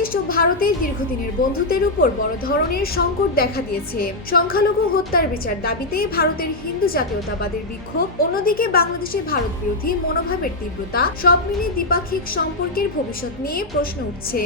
বাংলাদেশ ও ভারতের দীর্ঘদিনের বন্ধুত্বের উপর বড় ধরনের সংকট দেখা দিয়েছে। সংখ্যালঘু হত্যার বিচার দাবিতে ভারতের হিন্দু জাতীয়তাবাদের বিক্ষোভ, অন্যদিকে বাংলাদেশে ভারত বিরোধী মনোভাবের তীব্রতা, সব মিলে দ্বিপাক্ষিক সম্পর্কের ভবিষ্যৎ নিয়ে প্রশ্ন উঠছে।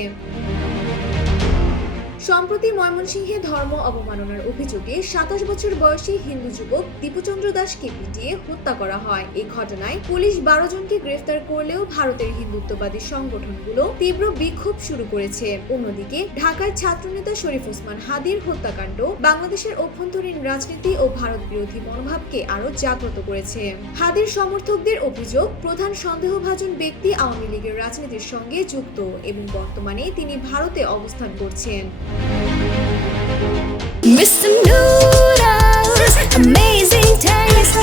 সম্প্রতি ময়মনসিংহে ধর্ম অবমাননার অভিযোগে ২৭ বছর বয়সী হিন্দু যুবক দীপুচন্দ্র দাসকে পিটিয়ে হত্যা করা হয়। এই ঘটনায় পুলিশ ১২ জনকে গ্রেফতার করলেও ভারতের হিন্দুত্ববাদী সংগঠনগুলো তীব্র বিক্ষোভ শুরু করেছে। অন্যদিকে ঢাকার ছাত্রনেতা শরীফ ওসমান হাদির হত্যাকাণ্ড বাংলাদেশের অভ্যন্তরীণ রাজনীতি ও ভারত বিরোধী মনোভাবকে আরো জাগ্রত করেছে। হাদির সমর্থকদের অভিযোগ, প্রধান সন্দেহভাজন ব্যক্তি আওয়ামী লীগের রাজনীতির সঙ্গে যুক্ত এবং বর্তমানে তিনি ভারতে অবস্থান করছেন। Mr. Noodles, amazing taste.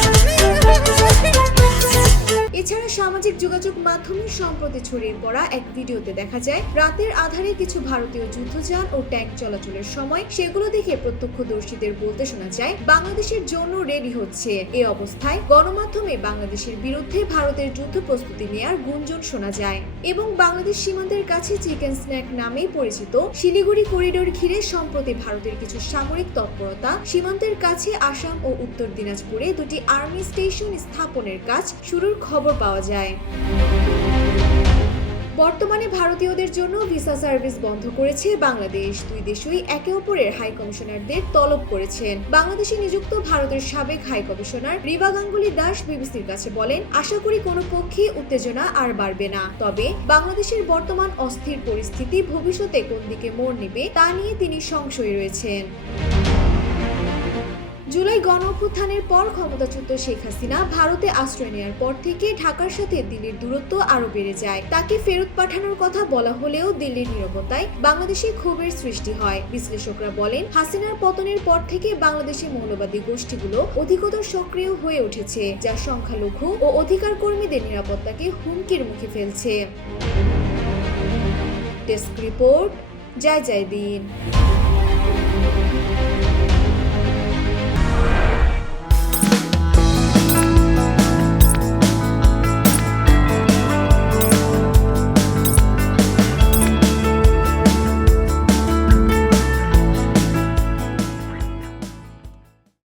এছাড়া সামাজিক যোগাযোগ মাধ্যমে সম্প্রতি ছড়িয়ে পড়া এক ভিডিওতে দেখা যায় রাতের আধারে কিছু ভারতীয় যুদ্ধযান ও ট্যাঙ্ক চলাচলের সময় সেগুলো দেখে প্রত্যক্ষদর্শীদের বলতে শোনা যায় বাংলাদেশের জন্য রেডি হচ্ছে। এ অবস্থায় গণমাধ্যমে বাংলাদেশের বিরুদ্ধে ভারতের যুদ্ধ প্রস্তুতি নেয়ার গুঞ্জন শোনা যায় এবং বাংলাদেশ সীমান্তের কাছে চিকেন স্ন্যাক নামে পরিচিত শিলিগুড়ি করিডোর ঘিরে সম্প্রতি ভারতের কিছু সামরিক তৎপরতা, সীমান্তের কাছে আসাম ও উত্তর দিনাজপুরে দুটি আর্মি স্টেশন স্থাপনের কাজ শুরুর খবর পাওয়া যায়। বর্তমানে ভারতীয়দের জন্য ভিসা সার্ভিস বন্ধ করেছে বাংলাদেশ। দুই দেশই একে অপরের হাই কমিশনারদের তলব করেছেন। বাংলাদেশে নিযুক্ত ভারতের সাবেক হাই কমিশনার রিবা গাঙ্গুলি দাস বিবিসির কাছে বলেন, আশা করি কোনো পক্ষে উত্তেজনা আর বাড়বে না। তবে বাংলাদেশের বর্তমান অস্থির পরিস্থিতি ভবিষ্যতে কোন দিকে মোড় নেবে তা নিয়ে তিনি সংশয়ে রয়েছেন। জুলাই গণঅভ্যুত্থানের পর ক্ষমতাচ্যুত শেখ হাসিনা ভারতে আশ্রয় নেওয়ার পর থেকে ঢাকার সাথে দিল্লির দূরত্ব আরো বেড়ে যায়। তাকে ফেরত পাঠানোর কথা বলা হলেও দিল্লির নীরবতায় বাংলাদেশে ক্ষোভের সৃষ্টি হয়। বিশ্লেষকরা বলেন, হাসিনার পতনের পর থেকে বাংলাদেশে মৌলবাদী গোষ্ঠীগুলো অধিকতর সক্রিয় হয়ে উঠেছে, যা সংখ্যালঘু ও অধিকার কর্মীদের নিরাপত্তাকে হুমকির মুখে ফেলছে। ডেস্ক রিপোর্ট, জয় জয় দিন।